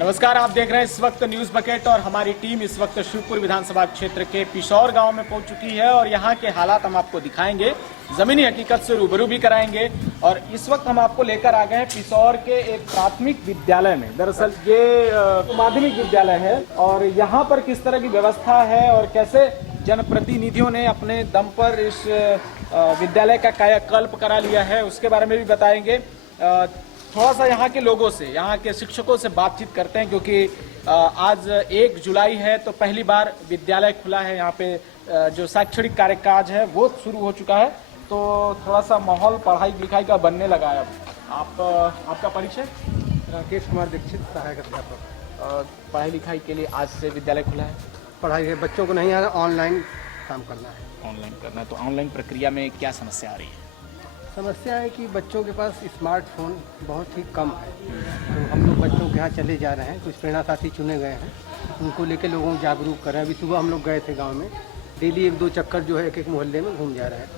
नमस्कार, आप देख रहे हैं इस वक्त न्यूज बकेट और हमारी टीम इस वक्त शिवपुर विधानसभा क्षेत्र के पिशौर गांव में पहुंच चुकी है और यहां के हालात हम आपको दिखाएंगे, जमीनी हकीकत से रूबरू भी कराएंगे। और इस वक्त हम आपको लेकर आ गए हैं पिशौर के एक प्राथमिक विद्यालय में। दरअसल ये माध्यमिक विद्यालय है और यहाँ पर किस तरह की व्यवस्था है और कैसे जनप्रतिनिधियों ने अपने दम पर इस विद्यालय का कायाकल्प करा लिया है, उसके बारे में भी बताएंगे। थोड़ा सा यहाँ के लोगों से, यहाँ के शिक्षकों से बातचीत करते हैं, क्योंकि आज 1 जुलाई है तो पहली बार विद्यालय खुला है। यहाँ पे जो शैक्षणिक कार्यकाज है वो शुरू हो चुका है, तो थोड़ा सा माहौल पढ़ाई लिखाई का बनने लगा है। अब आपका परिचय? राकेश कुमार दीक्षित, सहायक अध्यापक। पढ़ाई लिखाई के लिए आज से विद्यालय खुला है। पढ़ाई है, बच्चों को नहीं आना, ऑनलाइन काम करना है। ऑनलाइन करना है, तो ऑनलाइन प्रक्रिया में क्या समस्या आ रही है? समस्या है कि बच्चों के पास स्मार्टफोन बहुत ही कम है, तो हम लोग बच्चों के यहाँ चले जा रहे हैं। कुछ प्रेरणा साथी चुने गए हैं, उनको लेकर लोगों को जागरूक कर रहे हैं। अभी सुबह हम लोग गए थे गांव में, डेली 1-2 चक्कर जो है एक मोहल्ले में घूम जा रहे हैं।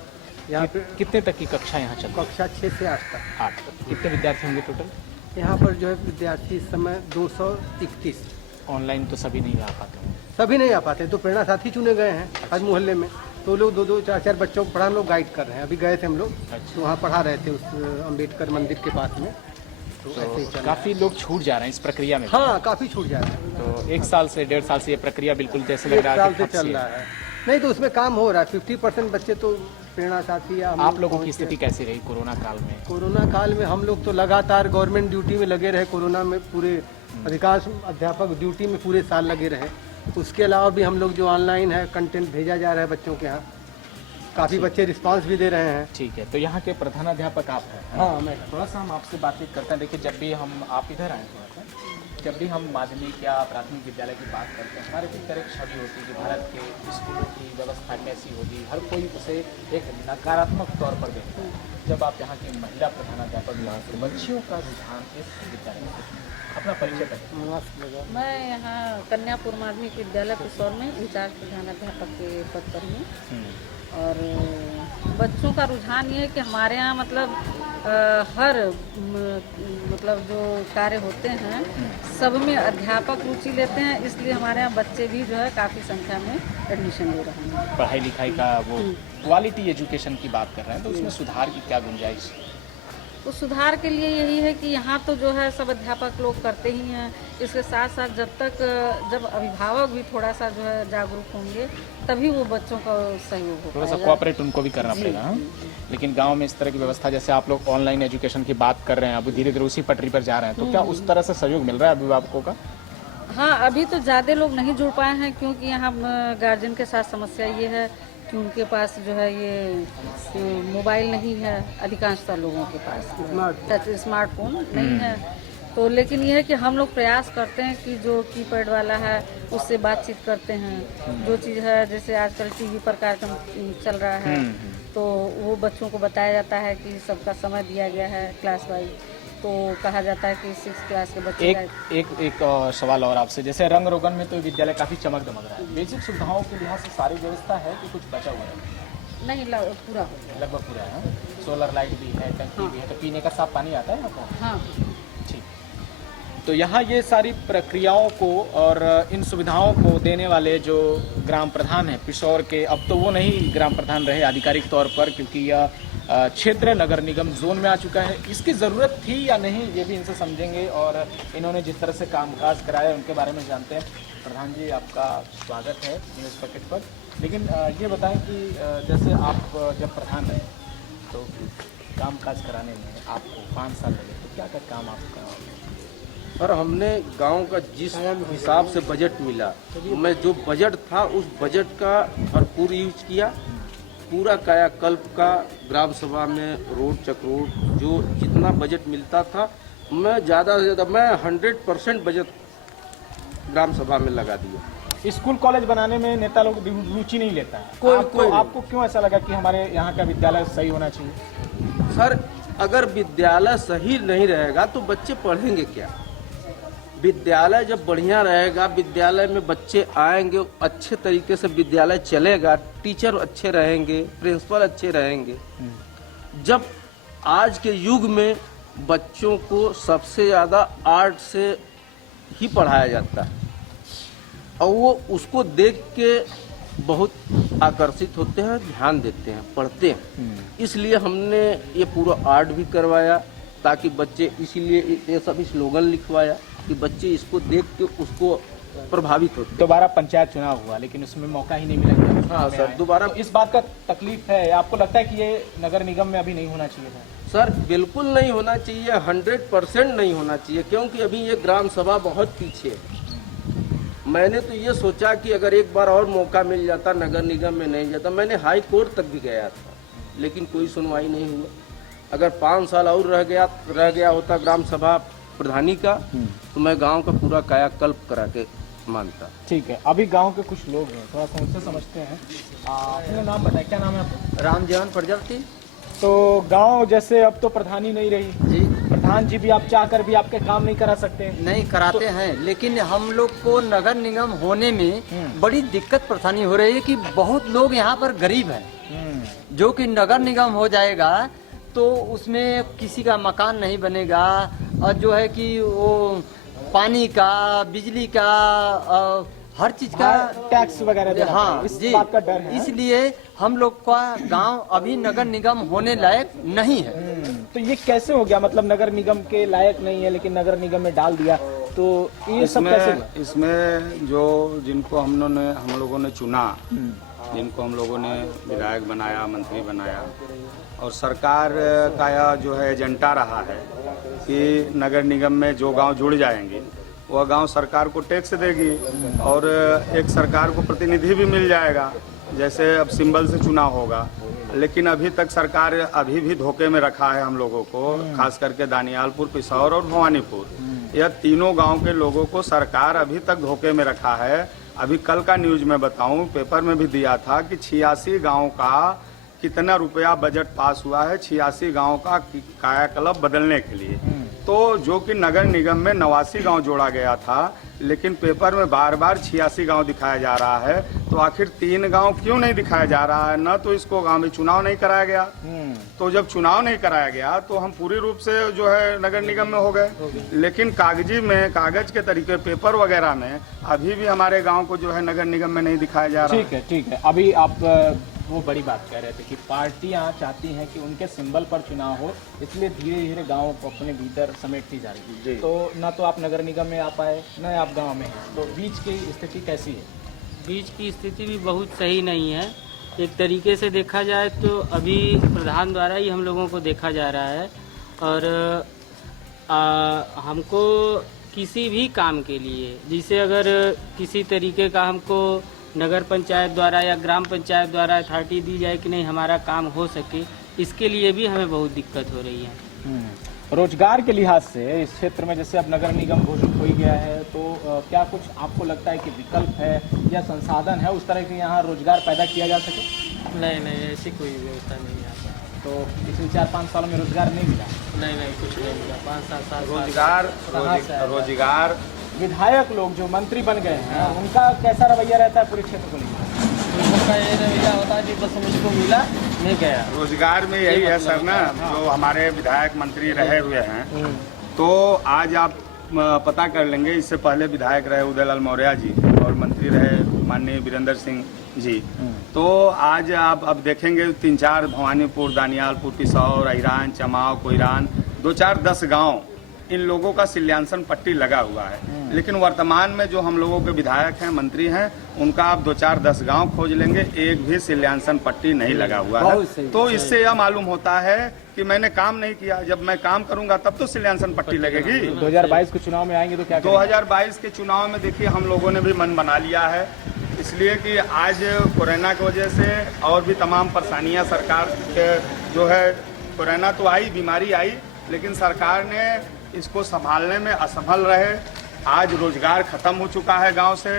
यहाँ पे कितने तक की कक्षा यहाँ चल? कक्षा 6 से 8 तक। 8 तक। कितने विद्यार्थी होंगे टोटल? यहाँ पर जो है विद्यार्थी इस समय 231। ऑनलाइन तो सभी नहीं आ पाते हैं। सभी नहीं आ पाते, तो प्रेरणा साथी चुने गए हैं हर मोहल्ले में, तो लोग 2-2, 4-4 बच्चों को पढ़ा हम लोग गाइड कर रहे हैं। अभी गए थे हम लोग, तो वहाँ पढ़ा रहे थे उस अम्बेडकर मंदिर के पास में। तो ऐसे ही चल काफी लोग छूट जा रहे हैं इस प्रक्रिया में। हाँ, काफ़ी छूट जा रहा है। तो 1 साल से 1.5 साल से ये प्रक्रिया बिल्कुल जैसे लग 1 रहा साल है से कि चल रहा है। नहीं तो उसमें काम हो रहा है। 50% बच्चे तो प्रेरणा साथी या आप लोगों की स्थिति कैसी रही कोरोना काल में? कोरोना काल में हम लोग तो लगातार गवर्नमेंट ड्यूटी में लगे रहे। कोरोना में पूरे अधिकांश अध्यापक ड्यूटी में पूरे साल लगे रहे। उसके अलावा भी हम लोग जो ऑनलाइन है कंटेंट भेजा जा रहा है बच्चों के यहाँ, काफ़ी बच्चे रिस्पांस भी दे रहे हैं। ठीक है, तो यहाँ के प्रधानाध्यापक आप हैं? हाँ, मैं। थोड़ा सा हम आपसे बातचीत करते हैं। देखिए, जब भी हम आप इधर आए थोड़ा सा, जब भी हम माध्यमिक या प्राथमिक विद्यालय की बात करते हैं, हमारे भीतर एक छवि होती है कि भारत के स्कूलों की व्यवस्था कैसी होगी, हर कोई उसे एक नकारात्मक तौर पर देखता है। जब आप यहाँ की महिला प्रधानाध्यापक यहाँ के बच्चियों का रुझान इस विद्यालय में, अपना परिचय करें। मैं यहाँ कन्यापुर माध्यमिक विद्यालय पिशौर में इंचार्ज प्रधानाध्यापक के पद पर हूँ। और बच्चों का रुझान ये है कि हमारे यहाँ मतलब हर मतलब जो कार्य होते हैं सब में अध्यापक रुचि लेते हैं, इसलिए हमारे यहाँ बच्चे भी जो है काफ़ी संख्या में एडमिशन ले रहे हैं। पढ़ाई लिखाई का वो क्वालिटी एजुकेशन की बात कर रहे हैं, तो उसमें सुधार की क्या गुंजाइश? तो सुधार के लिए यही है कि यहाँ तो जो है सब अध्यापक लोग करते ही हैं। इसके साथ साथ जब अभिभावक भी थोड़ा सा जो है जागरूक होंगे तभी वो बच्चों का सहयोग होगा। थोड़ा सा कोऑपरेट उनको भी करना पड़ेगा। हाँ, लेकिन गांव में इस तरह की व्यवस्था, जैसे आप लोग ऑनलाइन एजुकेशन की बात कर रहे हैं, अब धीरे धीरे उसी पटरी पर जा रहे हैं, तो क्या उस तरह से सहयोग मिल रहा है अभिभावकों का? हाँ, अभी तो ज़्यादा लोग नहीं जुड़ पाए हैं, क्योंकि यहाँ गार्जियन के साथ समस्या ये है कि उनके पास जो है ये मोबाइल नहीं है। अधिकांशतः लोगों के पास स्मार्टफोन नहीं है। तो लेकिन ये है कि हम लोग प्रयास करते हैं कि जो कीपैड वाला है उससे बातचीत करते हैं। जो चीज़ है, जैसे आजकल टीवी पर कार्यक्रम चल रहा है, तो वो बच्चों को बताया जाता है कि सबका समय दिया गया है क्लास वाइज। तो कहा जाता है कि 6 क्लास के बच्चे एक सवाल और आपसे, जैसे रंग रोगन में तो विद्यालय काफी चमक दमक रहा है, बेसिक सुविधाओं के लिहाज से सारी व्यवस्था है कि कुछ बचा हुआ है? नहीं, पूरा हो गया, लगभग पूरा है। सोलर लाइट भी है, टंकी भी है, तो पीने का साफ पानी आता है आपको? हाँ। ठीक। तो यहाँ ये सारी प्रक्रियाओं को और इन सुविधाओं को देने वाले जो ग्राम प्रधान हैं पिशौर के, अब तो वो नहीं ग्राम प्रधान रहे आधिकारिक तौर पर, क्योंकि यह क्षेत्र नगर निगम जोन में आ चुका है। इसकी ज़रूरत थी या नहीं, ये भी इनसे समझेंगे और इन्होंने जिस तरह से कामकाज कराया उनके बारे में जानते हैं। प्रधान जी, आपका स्वागत है न्यूज़ पैकेट पर। लेकिन ये बताएं कि जैसे आप जब प्रधान रहे तो कामकाज कराने में आपको 5 साल लगे, तो क्या क्या काम आपका? सर, हमने गांव का जिस हिसाब से बजट मिला, मैं जो बजट था उस बजट का भरपूर यूज किया। पूरा कायाकल्प का ग्राम सभा में रोड चक्रोड जो जितना बजट मिलता था, मैं ज़्यादा से ज़्यादा 100% बजट ग्राम सभा में लगा दिया। स्कूल कॉलेज बनाने में नेता लोग रुचि नहीं लेता है। आपको क्यों ऐसा लगा कि हमारे यहाँ का विद्यालय सही होना चाहिए? सर, अगर विद्यालय सही नहीं रहेगा तो बच्चे पढ़ेंगे क्या? विद्यालय जब बढ़िया रहेगा, विद्यालय में बच्चे आएंगे, अच्छे तरीके से विद्यालय चलेगा, टीचर अच्छे रहेंगे, प्रिंसिपल अच्छे रहेंगे। जब आज के युग में बच्चों को सबसे ज़्यादा आर्ट से ही पढ़ाया जाता है और वो उसको देख के बहुत आकर्षित होते हैं, ध्यान देते हैं, पढ़ते हैं। इसलिए हमने ये पूरा आर्ट भी करवाया ताकि बच्चे, इसीलिए ये सभी स्लोगन लिखवाया कि बच्चे इसको देख के उसको प्रभावित होते हैं। दोबारा पंचायत चुनाव हुआ लेकिन उसमें मौका ही नहीं मिला। हाँ सर, दोबारा तो इस बात का तकलीफ है, आपको लगता है कि ये नगर निगम में अभी नहीं होना चाहिए था? सर बिल्कुल नहीं होना चाहिए, 100% नहीं होना चाहिए, क्योंकि अभी ये ग्राम सभा बहुत पीछे है। मैंने तो ये सोचा कि अगर एक बार और मौका मिल जाता, नगर निगम में नहीं जाता। मैंने हाई कोर्ट तक भी गया था लेकिन कोई सुनवाई नहीं हुआ। अगर 5 साल और रह गया होता ग्राम सभा प्रधानी का तो मैं गांव का पूरा कायाकल्प करा के मानता। ठीक है, अभी गांव के कुछ लोग हैं, थोड़ा सा उनसे समझते हैं। अपना नाम बताएं, क्या नाम है आपका? रामजीवन प्रजापति। तो गांव जैसे अब तो प्रधानी नहीं रही जी, प्रधान जी भी आप चाहकर भी आपके काम नहीं करा सकते। नहीं कराते हैं, लेकिन हम लोग को नगर निगम होने में बड़ी दिक्कत परेशानी हो रही है कि बहुत लोग यहाँ पर गरीब हैं। जो कि नगर निगम हो जाएगा तो उसमें किसी का मकान नहीं बनेगा और जो है कि वो पानी का, बिजली का, हर चीज का टैक्स वगैरह देना हाँ पड़ेगा। इस जी, बात का डर है। इसलिए हम लोग का गांव अभी नगर निगम होने लायक नहीं है। तो ये कैसे हो गया, मतलब नगर निगम के लायक नहीं है लेकिन नगर निगम में डाल दिया, तो ये सब कैसे हुआ? इसमें जो हम लोगों ने चुना, जिनको हम लोगों ने विधायक बनाया, मंत्री बनाया, और सरकार का यह जो है एजेंडा रहा है कि नगर निगम में जो गांव जुड़ जाएंगे वह गांव सरकार को टैक्स देगी और एक सरकार को प्रतिनिधि भी मिल जाएगा, जैसे अब सिंबल से चुनाव होगा। लेकिन अभी तक सरकार अभी भी धोखे में रखा है हम लोगों को, खास करके दानियालपुर, पिसौर और भवानीपुर। यह तीनों गांव के लोगों को सरकार अभी तक धोखे में रखा है। अभी कल का न्यूज में बताऊं, पेपर में भी दिया था कि 86 गांव का कितना रुपया बजट पास हुआ है 86 गांव का कायाकल्प बदलने के लिए। तो जो कि नगर निगम में 89 गांव जोड़ा गया था, लेकिन पेपर में बार बार 86 गांव दिखाया जा रहा है। तो आखिर 3 गांव क्यों नहीं दिखाया जा रहा है? न तो इसको गांव में चुनाव नहीं कराया गया, तो जब चुनाव नहीं कराया गया तो हम पूरी रूप से जो है नगर निगम में हो गए। लेकिन कागज के तरीके, पेपर वगैरह में अभी भी हमारे गाँव को जो है नगर निगम में नहीं दिखाया जा रहा। ठीक है, ठीक है। अभी आप वो बड़ी बात कह रहे थे कि पार्टियां चाहती हैं कि उनके सिंबल पर चुनाव हो, इसलिए धीरे धीरे गाँव को अपने भीतर समेटती जा रही है। तो ना तो आप नगर निगम में आ पाए, न आप गांव में हैं, तो बीच की स्थिति कैसी है? बीच की स्थिति भी बहुत सही नहीं है। एक तरीके से देखा जाए तो अभी प्रधान द्वारा ही हम लोगों को देखा जा रहा है और हमको किसी भी काम के लिए, जिसे अगर किसी तरीके का हमको नगर पंचायत द्वारा या ग्राम पंचायत द्वारा अथॉरिटी दी जाए कि नहीं हमारा काम हो सके, इसके लिए भी हमें बहुत दिक्कत हो रही है। रोजगार के लिहाज से इस क्षेत्र में जैसे अब नगर निगम घोषित हो ही गया है, तो क्या कुछ आपको लगता है कि विकल्प है या संसाधन है उस तरह के यहाँ रोजगार पैदा किया जा सके? नहीं, ऐसी कोई व्यवस्था नहीं है। तो पिछले 4-5 सालों में रोजगार नहीं मिला? नहीं, कुछ नहीं मिला। 5-7 साल रोजगार विधायक लोग जो मंत्री बन गए हैं उनका कैसा रवैया रहता है पूरे क्षेत्र को लेकर? उनका ये रवैया होता है कि बस मुझको मिला, नहीं गया। रोजगार में यही है सर ना, जो हमारे विधायक मंत्री रहे हुए हैं, तो आज आप पता कर लेंगे, इससे पहले विधायक रहे उदयलाल मौर्य जी और मंत्री रहे माननीय वीरेंद्र सिंह जी। तो आज आप अब देखेंगे 3-4 भवानीपुर, दानियालपुर, पिसौर, अहिरान, चमाव, कोईरान, 2-4-10 गांव, इन लोगों का शिलान्यासन पट्टी लगा हुआ है। लेकिन वर्तमान में जो हम लोगों के विधायक हैं, मंत्री हैं, उनका आप 2-4-10 गांव खोज लेंगे, एक भी शिलान्यासन पट्टी नहीं लगा हुआ है। तो इससे यह मालूम होता है कि मैंने काम नहीं किया। जब मैं काम करूंगा तब तो शिलान्यासन पट्टी लगेगी। 2022 के चुनाव में आएंगे तो क्या करेंगे? 2022 के चुनाव में देखिए हम लोगों ने भी मन बना लिया है, इसलिए कि आज कोरोना की वजह से और भी तमाम परेशानियां सरकार के जो है, कोरोना तो आई, बीमारी आई, लेकिन सरकार ने इसको संभालने में असफल रहे। आज रोजगार खत्म हो चुका है गांव से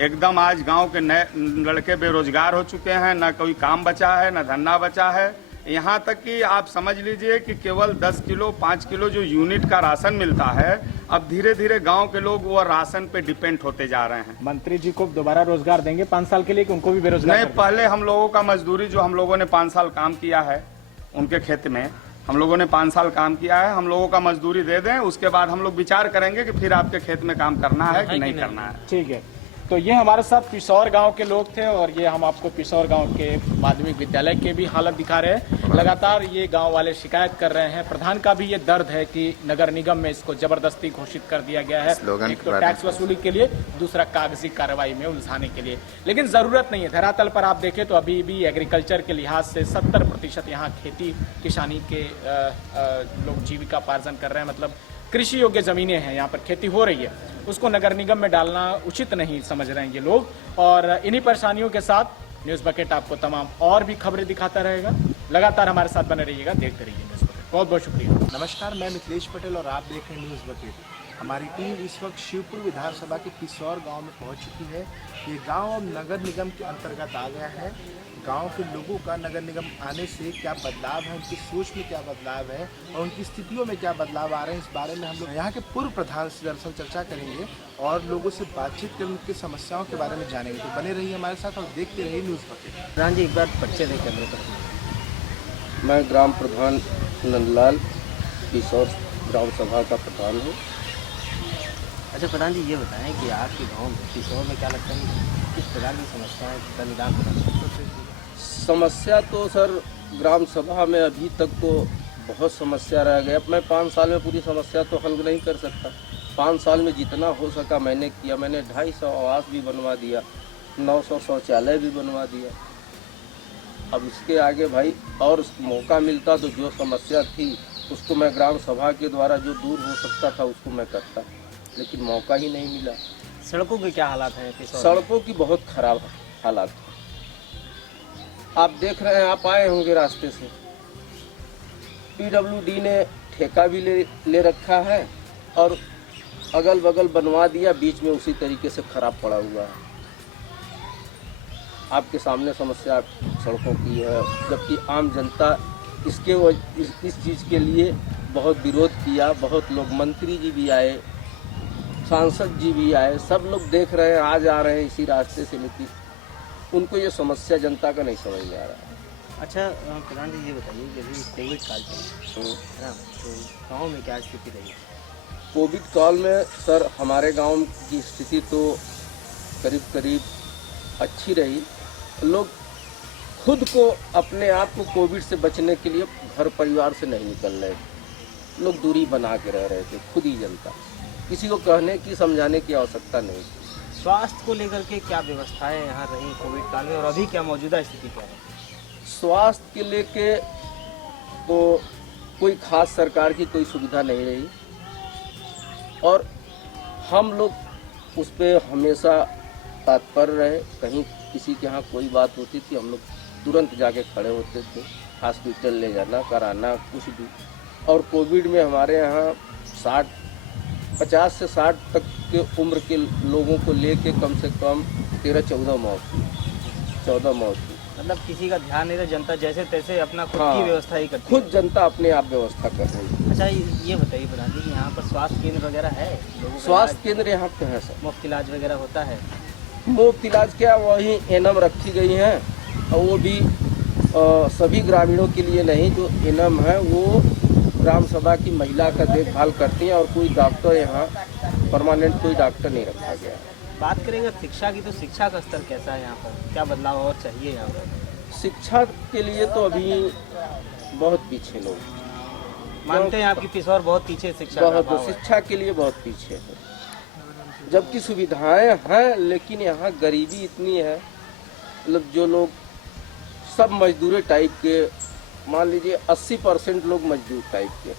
एकदम। आज गांव के नए लड़के बेरोजगार हो चुके हैं, ना कोई काम बचा है, ना धंधा बचा है। यहाँ तक कि आप समझ लीजिए कि केवल 10 किलो 5 किलो जो यूनिट का राशन मिलता है, अब धीरे धीरे गांव के लोग वो राशन पे डिपेंड होते जा रहे हैं। मंत्री जी को दोबारा रोजगार देंगे 5 साल के लिए कि उनको भी बेरोजगार? नहीं, पहले हम लोगों का मजदूरी जो हम लोगों ने 5 साल काम किया है उनके खेत में, हम लोगों ने 5 साल काम किया है, हम लोगों का मजदूरी दे दें, उसके बाद हम लोग विचार करेंगे कि फिर आपके खेत में काम करना है कि नहीं करना है। ठीक है, तो ये हमारे साथ पिसौर गांव के लोग थे और ये हम आपको पिसौर गांव के माध्यमिक विद्यालय के भी हालत दिखा रहे हैं। लगातार ये गांव वाले शिकायत कर रहे हैं। प्रधान का भी ये दर्द है कि नगर निगम में इसको जबरदस्ती घोषित कर दिया गया है, एक तो टैक्स वसूली के लिए, दूसरा कागजी कार्रवाई में उलझाने के लिए। लेकिन जरूरत नहीं है। धरातल पर आप देखें तो अभी भी एग्रीकल्चर के लिहाज से 70% यहाँ खेती किसानी के लोग जीविकापार्जन कर रहे हैं, मतलब कृषि योग्य जमीनें हैं, यहाँ पर खेती हो रही है, उसको नगर निगम में डालना उचित नहीं समझ रहे हैं ये लोग। और इन्हीं परेशानियों के साथ न्यूज़ बकेट आपको तमाम और भी खबरें दिखाता रहेगा। लगातार हमारे साथ बने रहिएगा, देखते रहिए न्यूज़ बकेट। बहुत बहुत शुक्रिया। नमस्कार, मैं मिथिलेश पटेल और आप देख रहे हैं न्यूज़ बकेट। हमारी टीम इस वक्त शिवपुर विधानसभा के पिसौर गांव में पहुंच चुकी है। ये गांव अब नगर निगम के अंतर्गत आ गया है। गांव के लोगों का नगर निगम आने से क्या बदलाव है, उनकी सोच में क्या बदलाव है और उनकी स्थितियों में क्या बदलाव आ रहे हैं, इस बारे में हम लोग यहाँ के पूर्व प्रधान से दरअसल चर्चा करेंगे और लोगों से बातचीत कर उनकी समस्याओं के बारे में जानेंगे। तो बने रहिए हमारे साथ और देखते रहिए न्यूज़ बकेट। प्रधान जी, एक बार परिचय नहीं करने पर। मैं ग्राम प्रधान नंदलाल पिसौर ग्राम सभा का प्रधान हूँ। अच्छा प्रधान जी, ये बताएं कि आपके गाँव में पिसौर में क्या लगता है किस प्रकार की समस्याएं का निदान होना? समस्या तो सर ग्राम सभा में अभी तक तो बहुत समस्या रह गया। मैं 5 साल में पूरी समस्या तो हल नहीं कर सकता। 5 साल में जितना हो सका मैंने किया। मैंने 250 आवास भी बनवा दिया, 900 शौचालय भी बनवा दिया। अब इसके आगे भाई और मौका मिलता तो जो समस्या थी उसको मैं ग्राम सभा के द्वारा जो दूर हो सकता था उसको मैं करता, लेकिन मौका ही नहीं मिला। सड़कों के क्या हालात हैं? सड़कों की बहुत खराब हालात है। आप देख रहे हैं, आप आए होंगे रास्ते से, PWD ने ठेका भी ले रखा है और अगल बगल बनवा दिया, बीच में उसी तरीके से खराब पड़ा हुआ है। आपके सामने समस्या सड़कों की है, जबकि आम जनता इस चीज़ के लिए बहुत विरोध किया। बहुत लोग, मंत्री जी भी आए, सांसद जी भी आए, सब लोग देख रहे हैं, आज आ रहे हैं इसी रास्ते से, लेकिन उनको ये समस्या जनता का नहीं समझ में आ रहा है। अच्छा प्रधान जी, ये बताइए कि अभी कोविड काल चल है ना, तो गाँव में क्या स्थिति रही? कोविड काल में सर हमारे गांव की स्थिति तो करीब अच्छी रही। लोग खुद को, अपने आप को कोविड से बचने के लिए घर परिवार से नहीं निकल रहे थे। लोग दूरी बना के रह रहे थे, खुद ही जनता। किसी को कहने की, समझाने की आवश्यकता नहीं। स्वास्थ्य को लेकर के क्या व्यवस्थाएं यहाँ रही कोविड काल में और अभी क्या मौजूदा स्थिति क्या है? स्वास्थ्य के लेके तो कोई खास सरकार की कोई सुविधा नहीं रही और हम लोग उस पर हमेशा तत्पर रहे। कहीं किसी के यहाँ कोई बात होती थी, हम लोग तुरंत जाके खड़े होते थे, हॉस्पिटल ले जाना, कराना, कुछ भी। और कोविड में हमारे यहाँ 50 से 60 तक के उम्र के लोगों को लेके कम से कम 13-14 मौत हुई। मतलब किसी का ध्यान नहीं था, जनता जैसे तैसे अपना खुद की व्यवस्था ही करती खुद जनता अपने आप व्यवस्था कर रही है। अच्छा ये बताइए प्रधान जी कि यहाँ पर स्वास्थ्य केंद्र वगैरह है? स्वास्थ्य केंद्र यहाँ पे है सर। मुफ्त इलाज वगैरह होता है? मुफ्त इलाज क्या, वही एनम रखी गई हैं और वो भी सभी ग्रामीणों के लिए नहीं। जो एनम है वो ग्राम सभा की महिला का देखभाल करती हैं और कोई डॉक्टर यहाँ परमानेंट कोई डॉक्टर नहीं रखा गया। बात करेंगे शिक्षा की, तो शिक्षा का स्तर कैसा है यहाँ पर? क्या बदलाव और चाहिए यहाँ पर? शिक्षा के लिए तो अभी बहुत पीछे लोग मानते हैं आपकी पिसौर बहुत पीछे शिक्षा के लिए बहुत पीछे है। जबकि सुविधाएं हैं, लेकिन यहाँ गरीबी इतनी है, मतलब जो लोग सब मजदूरी टाइप के, मान लीजिए 80% लोग मजदूर टाइप के।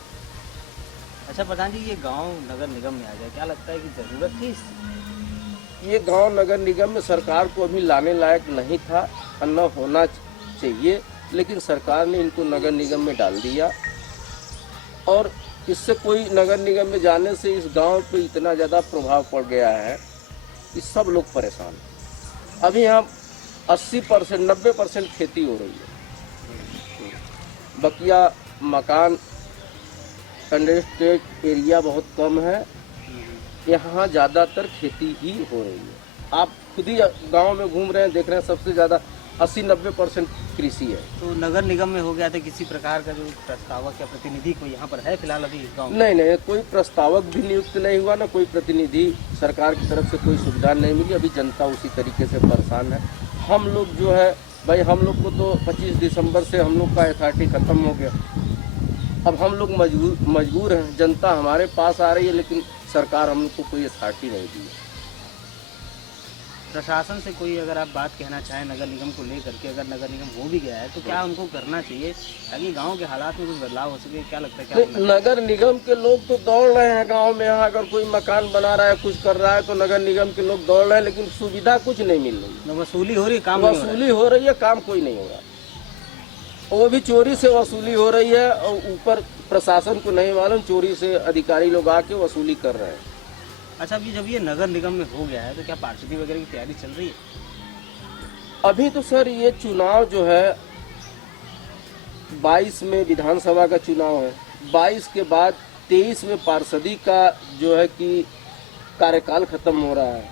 अच्छा प्रधान जी, ये गांव नगर निगम में आ जाए, क्या लगता है कि ज़रूरत थी इसकी? ये गांव नगर निगम में सरकार को अभी लाने लायक नहीं था, न होना चाहिए, लेकिन सरकार ने इनको नगर निगम में डाल दिया। और इससे कोई नगर निगम में जाने से इस गांव पे इतना ज़्यादा प्रभाव पड़ गया है कि सब लोग परेशान हैं। अभी यहाँ 80% 90% खेती हो रही है। बकिया मकान कंडेस्टेड एरिया बहुत कम है, यहाँ ज़्यादातर खेती ही हो रही है। आप खुद ही गांव में घूम रहे हैं, देख रहे हैं सबसे ज़्यादा 80-90% कृषि है। तो नगर निगम में हो गया था, किसी प्रकार का जो प्रस्तावक या प्रतिनिधि कोई यहाँ पर है फिलहाल अभी गाँव में? नहीं, कोई प्रस्तावक भी नियुक्त नहीं हुआ, ना कोई प्रतिनिधि, सरकार की तरफ से कोई सुविधा नहीं मिली। अभी जनता उसी तरीके से परेशान है। हम लोग जो है भाई, हम लोग को तो 25 दिसंबर से हम लोग का अथॉरिटी खत्म हो गया। अब हम लोग मजबूर हैं, जनता हमारे पास आ रही है, लेकिन सरकार हम लोग को कोई अथॉरिटी नहीं दी है। प्रशासन से कोई अगर आप बात कहना चाहें नगर निगम को लेकर के, अगर नगर निगम हो भी गया है तो क्या उनको करना चाहिए ताकि गांव के हालात में कुछ बदलाव हो सके? क्या लगता है, क्या नहीं, नगर निगम के लोग तो दौड़ रहे हैं गांव में। यहाँ अगर कोई मकान बना रहा है, कुछ कर रहा है, तो नगर निगम के लोग दौड़ रहे हैं, लेकिन सुविधा कुछ नहीं मिल रही। वसूली हो रही है, काम वसूली हो रही है, काम कोई नहीं हो रहा। वो भी चोरी से वसूली हो रही है, और ऊपर प्रशासन को नहीं मालूम, चोरी से अधिकारी लोग आके वसूली कर रहे हैं। अच्छा, अभी जब ये नगर निगम में हो गया है तो क्या पार्षदी वगैरह की तैयारी चल रही है? अभी तो सर ये चुनाव जो है 22 में विधानसभा का चुनाव है, 22 के बाद 23 में पार्षदी का जो है कि कार्यकाल खत्म हो रहा है।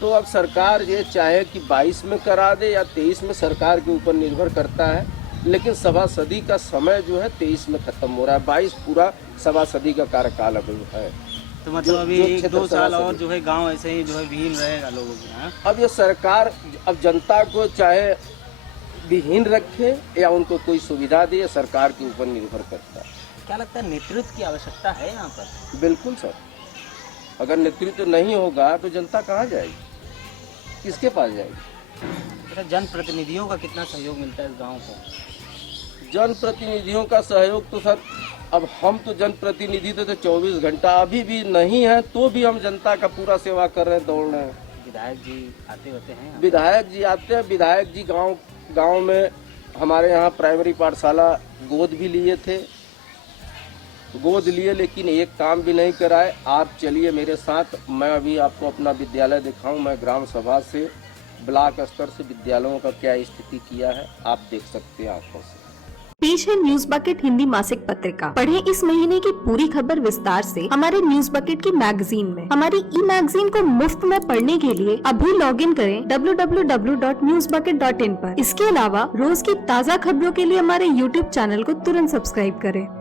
तो अब सरकार ये चाहे कि 22 में करा दे या 23 में, सरकार के ऊपर निर्भर करता है। लेकिन सभासदी का समय जो है 23 में खत्म हो रहा है, 22 पूरा सभासदी का कार्यकाल अभी है। तो मतलब अभी 1-2 साल और जो है गांव ऐसे ही जो है विहीन रहेगा लोगों के। हाँ, अब ये सरकार अब जनता को चाहे विहीन रखे या उनको कोई सुविधा दे, सरकार के ऊपर निर्भर करता है। क्या लगता है नेतृत्व की आवश्यकता है यहाँ पर? बिल्कुल सर, अगर नेतृत्व नहीं होगा तो जनता कहाँ जाएगी, किसके पास जाएगी? जनप्रतिनिधियों का कितना सहयोग मिलता है इस गाँव को? जनप्रतिनिधियों का सहयोग तो सर, अब हम तो जनप्रतिनिधि थे तो 24 घंटा अभी भी नहीं है, तो भी हम जनता का पूरा सेवा कर रहे हैं, दौड़ रहे हैं। विधायक जी आते होते हैं? विधायक जी आते हैं। विधायक जी गांव में हमारे यहाँ प्राइमरी पाठशाला गोद भी लिए थे, लेकिन एक काम भी नहीं कराए। आप चलिए मेरे साथ, मैं अभी आपको अपना विद्यालय दिखाऊं। मैं ग्राम सभा से ब्लॉक स्तर से विद्यालयों का क्या स्थिति किया है आप देख सकते हैं आंखों से। पेश है न्यूज बकेट हिंदी मासिक पत्रिका। पढ़ें इस महीने की पूरी खबर विस्तार से हमारे न्यूज बकेट की मैगजीन में। हमारी ई मैगजीन को मुफ्त में पढ़ने के लिए अभी लॉगिन करें www.newsbucket.in पर। इसके अलावा रोज की ताज़ा खबरों के लिए हमारे YouTube चैनल को तुरंत सब्सक्राइब करें।